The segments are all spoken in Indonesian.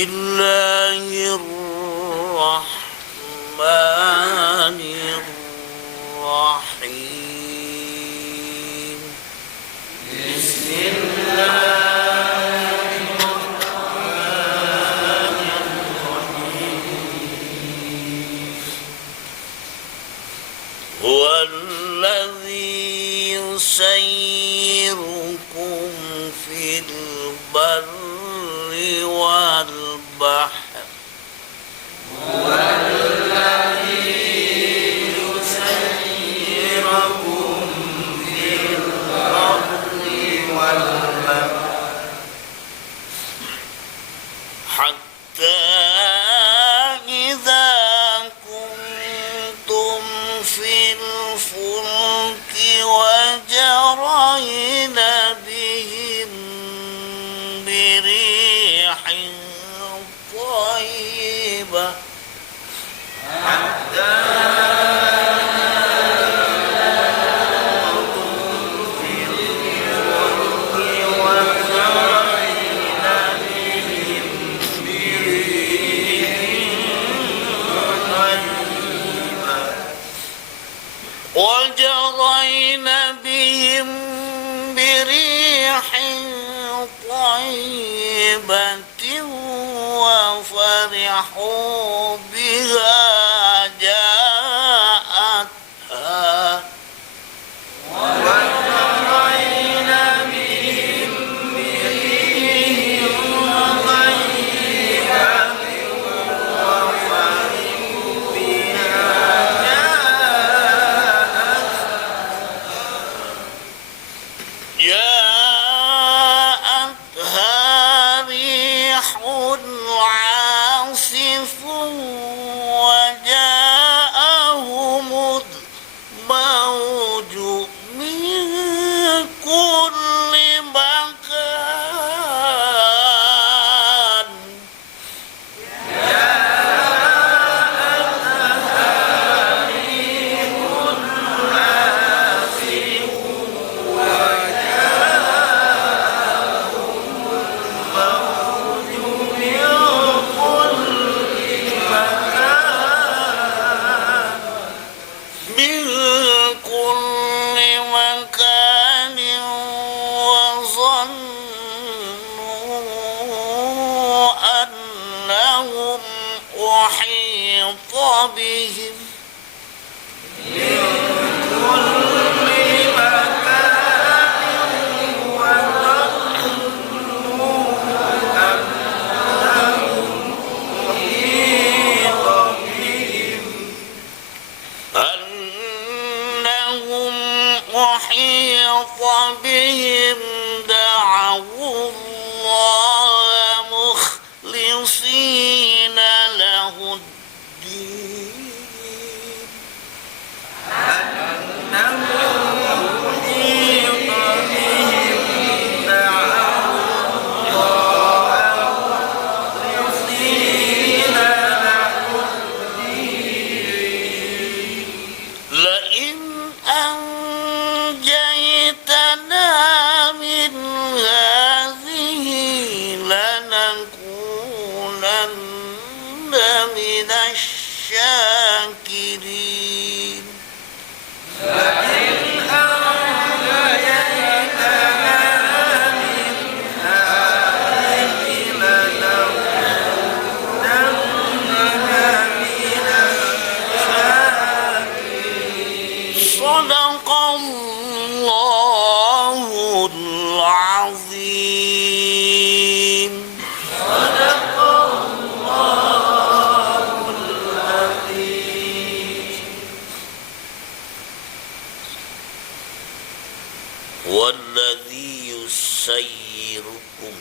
Bismillahirrahmanirrahim. Huwallazi yusayyirukum fil barri wal bahri. وجرين بهم بريح طيبة وفرحوا بها جاءتها أحيط بهم أنهم أحيط بهم دعوا الله مخلصين له الدين لئن أنجيتنا من هذه لنكونن من الشاكرين صدق الله العظيم. والذي يسيركم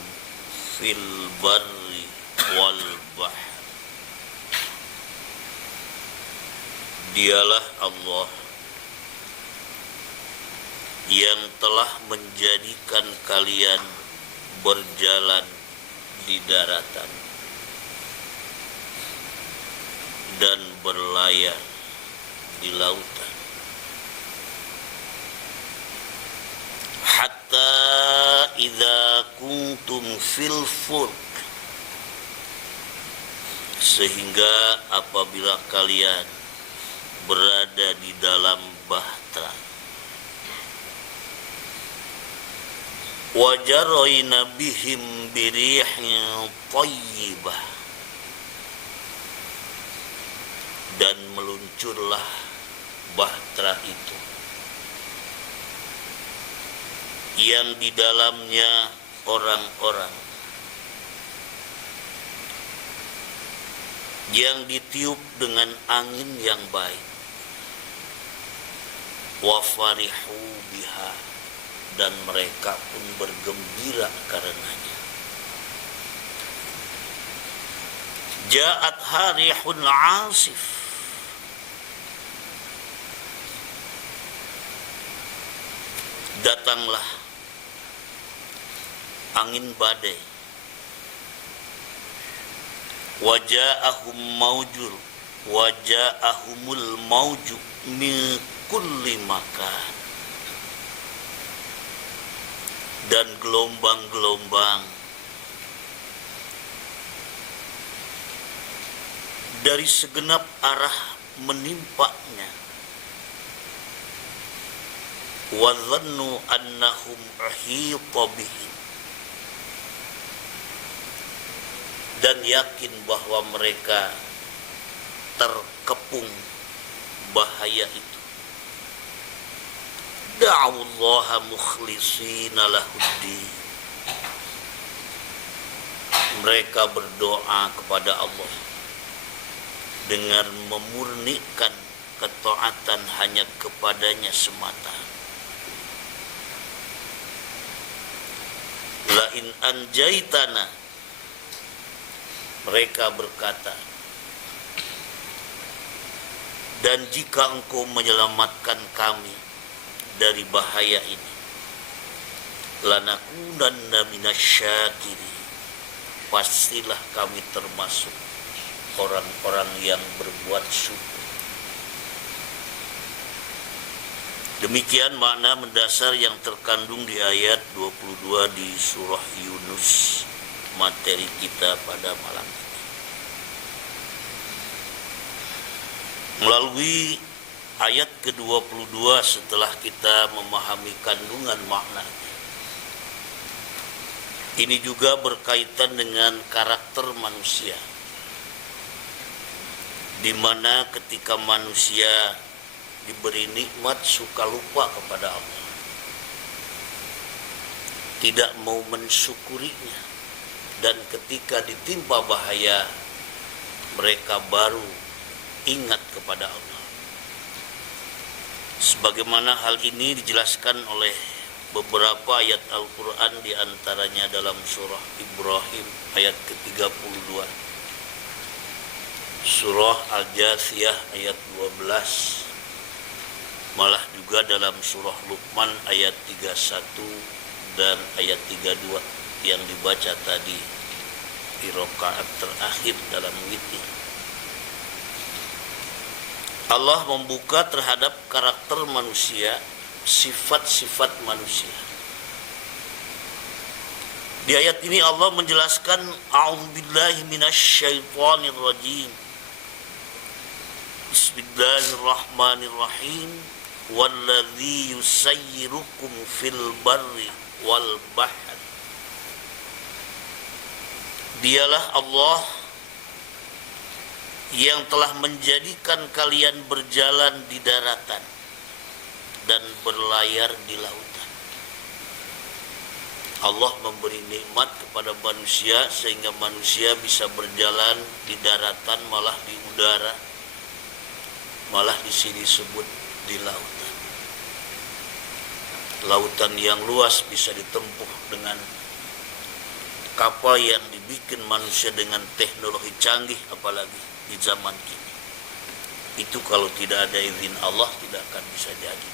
في البر والبحر. Dialah Allah yang telah menjadikan kalian berjalan di daratan dan berlayar di lautan, hatta idza kuntum fil fulk, sehingga apabila kalian berada di dalam bahtera, wajarayna bihim birihin thayyibah, dan meluncurlah bahtera itu yang di dalamnya orang-orang yang ditiup dengan angin yang baik. Wa farihu biha, dan mereka pun bergembira karenanya. Ja'at harihun asif, datanglah angin badai. Waja'ahum maujur, waja'ahumul mauju min kulli makan, dan gelombang-gelombang dari segenap arah menimpanya. Wa dhannu annahum uhita bihim, dan yakin bahwa mereka terkepung bahaya itu. Da'ullaha mukhlishina lahuddin, mereka berdoa kepada Allah dengan memurnikan ketaatan hanya kepadanya semata. La in anjaitana, mereka berkata, dan jika engkau menyelamatkan kami dari bahaya ini, lanakunanna minasyakirin, pastilah kami termasuk orang-orang yang berbuat syukur. Demikian makna mendasar yang terkandung di ayat 22 di surah Yunus, materi kita pada malam ini. Melalui ayat ke-22 setelah kita memahami kandungan maknanya, ini juga berkaitan dengan karakter manusia, di mana ketika manusia diberi nikmat suka lupa kepada Allah, tidak mau mensyukurinya, dan ketika ditimpa bahaya mereka baru ingat kepada Allah. Sebagaimana hal ini dijelaskan oleh beberapa ayat Al-Quran, diantaranya dalam surah Ibrahim ayat ke-32, surah Al-Jathiyah ayat 12, malah juga dalam surah Luqman ayat 31 dan ayat 32 yang dibaca tadi di rakaat terakhir dalam witir. Allah membuka terhadap karakter manusia, sifat-sifat manusia. Di ayat ini Allah menjelaskan, a'udzubillahi minasyaitonir rajim, bismillahirrahmanirrahim, walladzi yusayyirukum fil barri wal bahr. Dialah Allah yang telah menjadikan kalian berjalan di daratan dan berlayar di lautan. Allah memberi nikmat kepada manusia sehingga manusia bisa berjalan di daratan, malah di udara, malah di sini disebut di lautan. Lautan yang luas bisa ditempuh dengan kapal yang dibikin manusia dengan teknologi canggih, apalagi di zaman kini. Itu kalau tidak ada izin Allah tidak akan bisa jadi.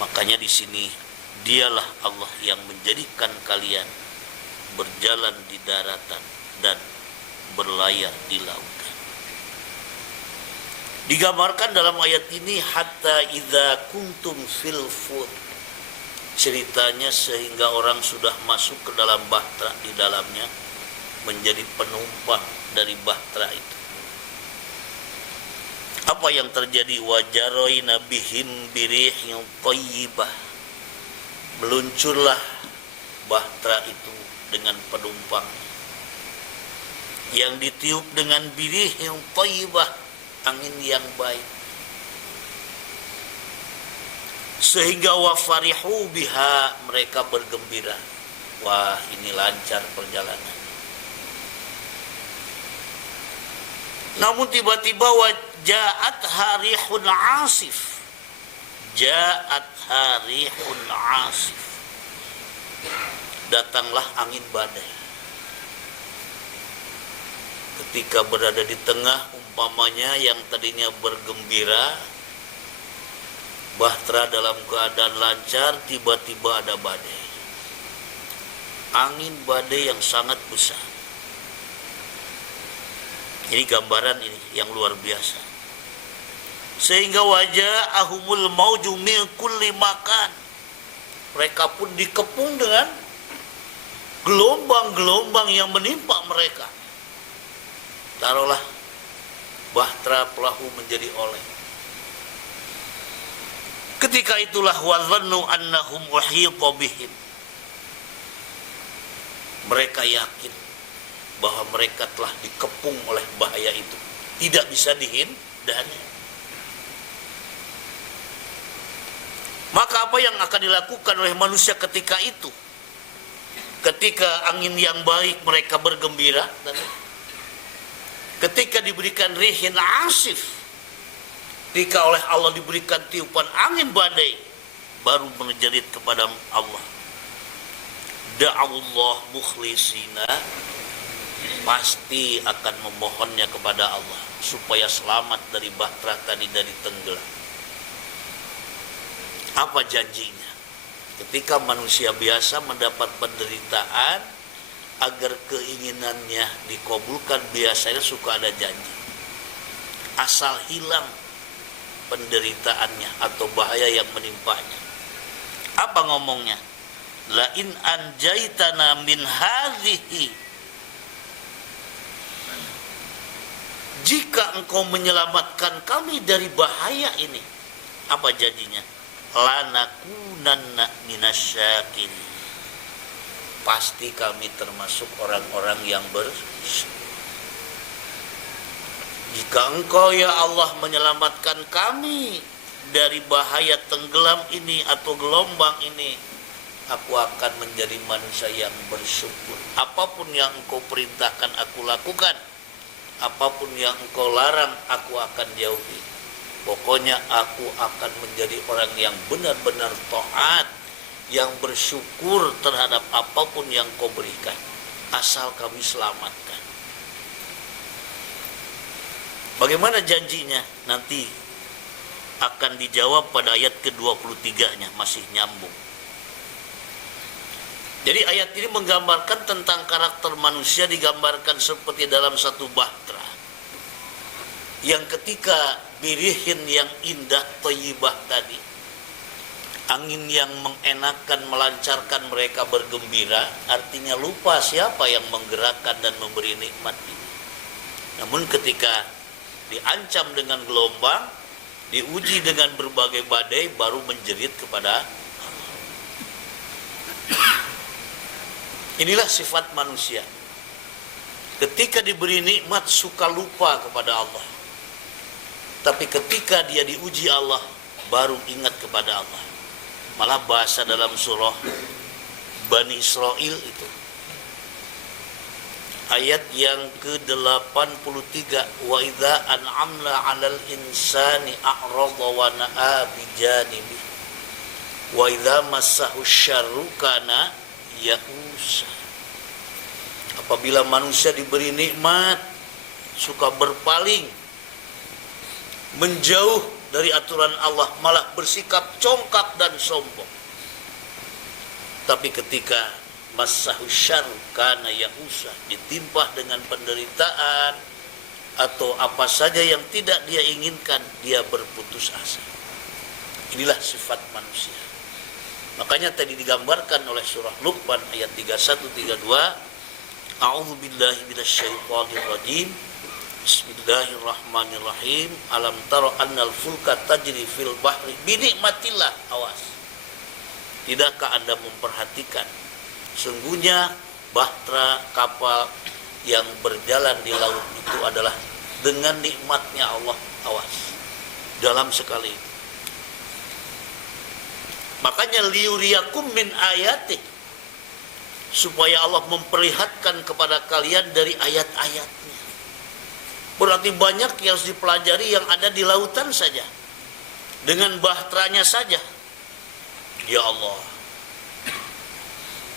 Makanya di sini dialah Allah yang menjadikan kalian berjalan di daratan dan berlayar di lautan. Digambarkan dalam ayat ini, hatta idza kuntum fil fulk, ceritanya sehingga orang sudah masuk ke dalam bahtera di dalamnya, menjadi penumpang dari bahtera itu. Apa yang terjadi? Wajaroina bihim birihin thayyibah. Meluncurlah bahtera itu dengan penumpang yang ditiup dengan birihin thayyibah, angin yang baik. Sehingga wafarihu biha, mereka bergembira. Wah, ini lancar perjalanan. Namun tiba-tiba ja'at harihun asif. Ja'at harihun asif. Datanglah angin badai. Ketika berada di tengah, umpamanya yang tadinya bergembira, bahtera dalam keadaan lancar, tiba-tiba ada badai. Angin badai yang sangat besar. Ini gambaran ini yang luar biasa. Sehingga wajah ahumul mauju min kulli makan. Mereka pun dikepung dengan gelombang-gelombang yang menimpa mereka. Taruhlah bahtera perahu menjadi oleng. Ketika itulah wazannu annahum uhita bihim. Mereka yakin bahwa mereka telah dikepung oleh bahaya itu, tidak bisa dihindari. Maka apa yang akan dilakukan oleh manusia ketika itu? Ketika angin yang baik mereka bergembira, ketika diberikan rihin asif, ketika oleh Allah diberikan tiupan angin badai, baru menjerit kepada Allah. Da'allah mukhlisina, pasti akan memohonnya kepada Allah supaya selamat dari bahtera tadi, dari tenggelam. Apa janjinya? Ketika manusia biasa mendapat penderitaan, agar keinginannya dikabulkan, biasanya suka ada janji. Asal hilang penderitaannya atau bahaya yang menimpanya. Apa ngomongnya? La in anjaitana min hadhihi, jika engkau menyelamatkan kami dari bahaya ini. Apa janjinya? Lanakunanna minasyakirin, pasti kami termasuk orang-orang yang bersyukur. Jika engkau ya Allah menyelamatkan kami dari bahaya tenggelam ini atau gelombang ini, aku akan menjadi manusia yang bersyukur. Apapun yang engkau perintahkan aku lakukan, apapun yang engkau larang aku akan jauhi. Pokoknya aku akan menjadi orang yang benar-benar taat, yang bersyukur terhadap apapun yang kau berikan, asal kami selamatkan. Bagaimana janjinya? Nanti akan dijawab pada ayat ke-23-nya, masih nyambung. Jadi ayat ini menggambarkan tentang karakter manusia, digambarkan seperti dalam satu bahtera, yang ketika birihin yang indah thayyibah tadi, angin yang mengenakan, melancarkan mereka bergembira, artinya lupa siapa yang menggerakkan dan memberi nikmat ini. Namun ketika diancam dengan gelombang, diuji dengan berbagai badai, baru menjerit kepada Allah. Inilah sifat manusia. Ketika diberi nikmat suka lupa kepada Allah. Tapi ketika dia diuji Allah, baru ingat kepada Allah. Malah bahasa dalam surah Bani Israel itu, ayat yang ke-83, wa idza an'amna 'alal insani a'rada wa na'a bijanibi wa idza massahu syarru kana ya'usa. Apabila manusia diberi nikmat, suka berpaling, menjauh dari aturan Allah, malah bersikap congkak dan sombong. Tapi ketika massahu syarru kana ya'usa, ditimpa dengan penderitaan atau apa saja yang tidak dia inginkan, dia berputus asa. Inilah sifat manusia. Makanya tadi digambarkan oleh surah Luqman ayat 31-32, A'udzubillahi minasyaitonir rajim. Bismillahirrahmanirrahim. Alam tara annal fulka tajri fil bahri bi ni'matillah. Awas. Tidakkah Anda memperhatikan sungguhnya bahtera kapal yang berjalan di laut itu adalah dengan nikmatnya Allah. Awas. Dalam sekali. Makanya liuriyakum min ayati, supaya Allah memperlihatkan kepada kalian dari ayat-ayatnya. Berarti banyak yang harus dipelajari yang ada di lautan saja, dengan bahteranya saja. Ya Allah,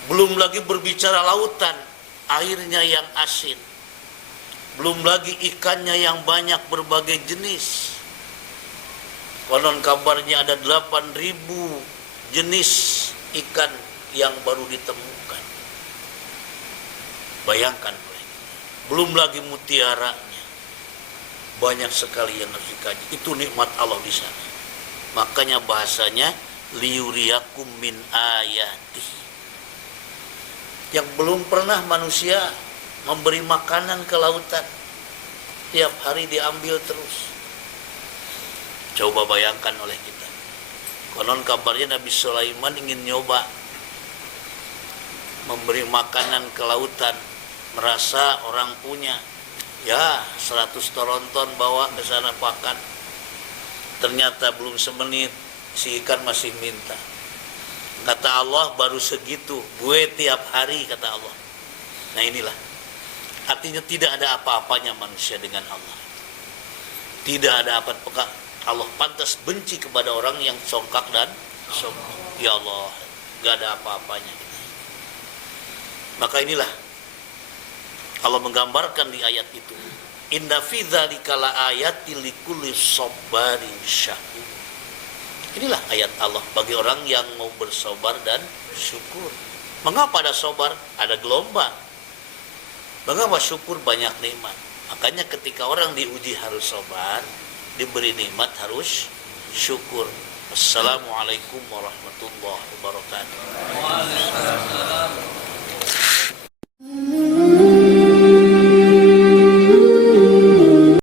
belum lagi berbicara lautan, airnya yang asin, belum lagi ikannya yang banyak berbagai jenis. Konon kabarnya ada 8.000 jenis ikan yang baru ditemukan. Bayangkan, belum lagi mutiaranya, banyak sekali yang harus dikaji. Itu nikmat Allah di sana. Makanya bahasanya liuriyakum min ayati. Yang belum pernah manusia memberi makanan ke lautan, tiap hari diambil terus. Coba bayangkan oleh kita. Konon kabarnya Nabi Sulaiman ingin nyoba memberi makanan ke lautan, merasa orang punya. Ya, 100 toronton bawa ke sana pakan. Ternyata belum semenit si ikan masih minta. Kata Allah, baru segitu, gue tiap hari, kata Allah. Nah inilah, artinya tidak ada apa-apanya manusia dengan Allah. Tidak ada apa-apa. Allah pantas benci kepada orang yang songkak dan sombong. Ya Allah, gak ada apa-apanya. Maka inilah Allah menggambarkan di ayat itu. Inna fi dzalika laayatil likulli sabarin syakur. Inilah ayat Allah bagi orang yang mau bersabar dan syukur. Mengapa ada sabar? Ada gelombang. Mengapa syukur? Banyak nikmat. Makanya ketika orang diuji harus sabar, diberi nikmat harus syukur. Assalamualaikum warahmatullahi wabarakatuh.